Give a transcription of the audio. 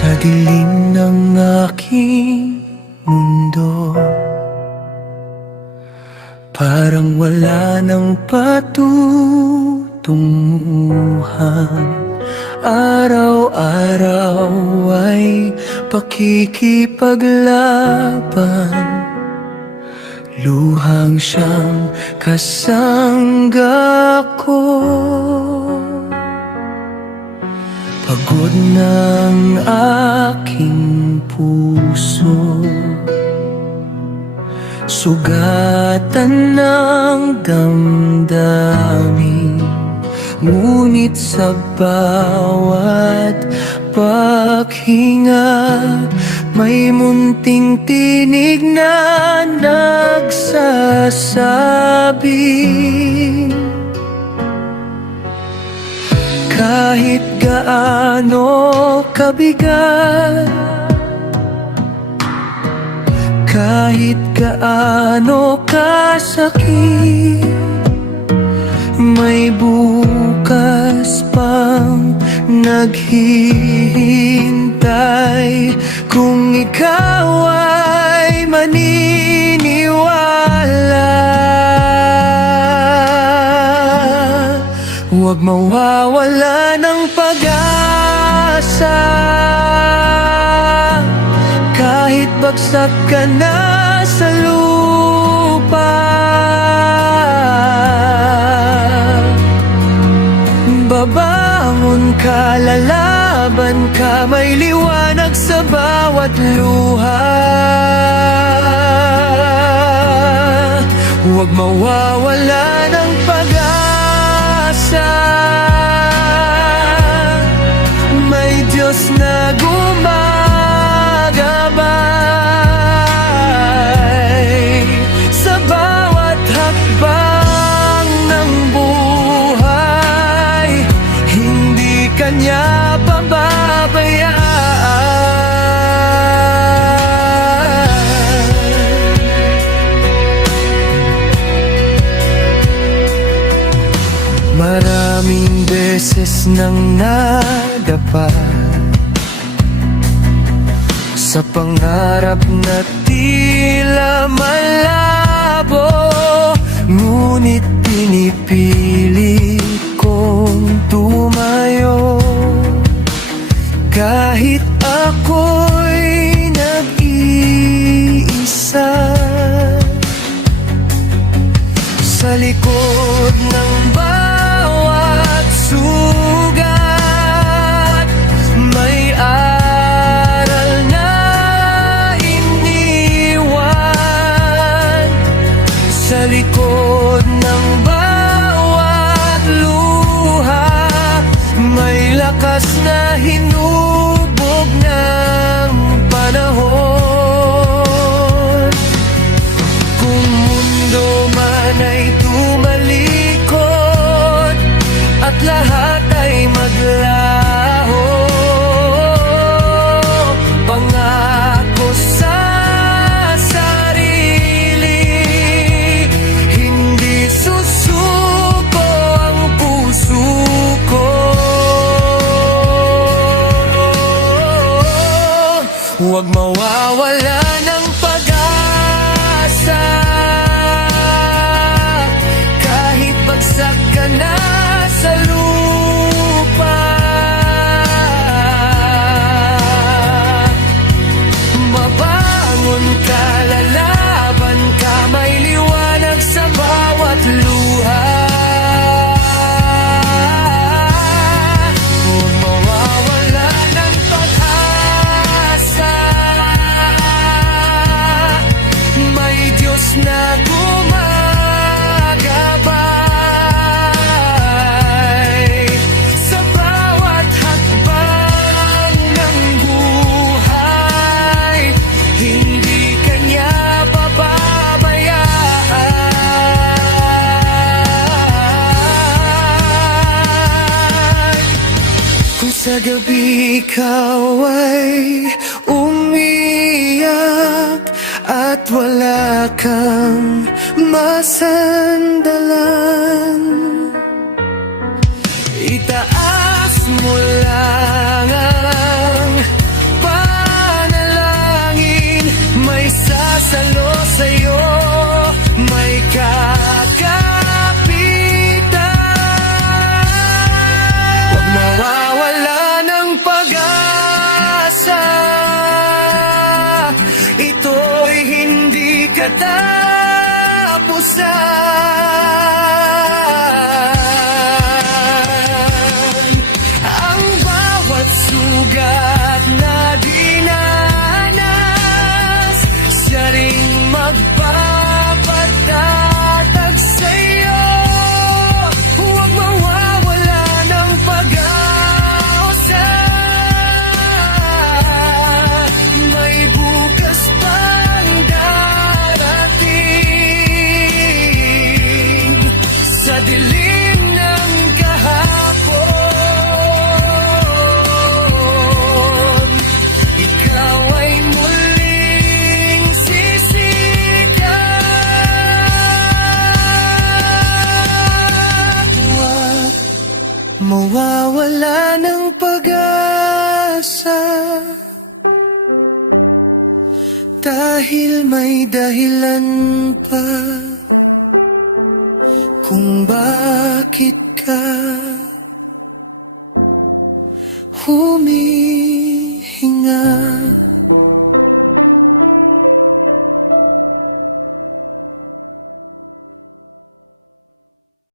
Sa dilim ng aking mundo, parang wala nang patutunguhan. Araw-araw ay pakikipaglaban, luhang siyang kasangga ko. Pagod ng aking puso, sugatan ng damdamin, ngunit sa bawat paghinga, may munting tinig na nagsasabi, kahit gaano kabigat, kahit gaano kasakit, may bukas pang naghihintay. Kung ikaw ay maniniwala, huwag mawawala ng pag-asa. Kahit bagsak ka na sa lupa, babangon ka, lalaban ka, may liwanag sa bawat luha. Huwag mawawala ng pag-asa, may Diyos na gumagabay sa bawat hakbang ng buhay. Hindi kanya pababayaan. Maraming beses nang nadapa sa pangarap na tila malabo, ngunit pinipili kong tumayo. Kahit ako'y nag-iisa, sa likod ng bawat sugat, may aral na iniwan. Sa likod ng bawat luha, may lakas na hinubog ng panahon. Kung mundo man ay tumalikod at lahat ay maglaho, pangako sa sarili, hindi susuko ang puso ko. Huwag mawawala ng pag-asa, kahit bagsak ka na sa lupa, mabangon ka, lalaban ka, may liwanag sa bawat luha. Huwag mawawala ng pag-asa, may Diyos na gumagabay sa bawat hakbang ng buhay. Hindi kanya pababayaan. Kung sa gabi ikaw ay umiyak at wala kang masandalan, itaas mo lang ang Ang bawat sugat na dinanas, siya ring magpapatatag sa'yo. Huwag mawawala ng pag-asa, may bukas pang darating sa dilim ng kahapon. Ikaw ay muling sisikat. Huwag mawawala ng pag-asa, dahil may dahilan pa kung bakit ka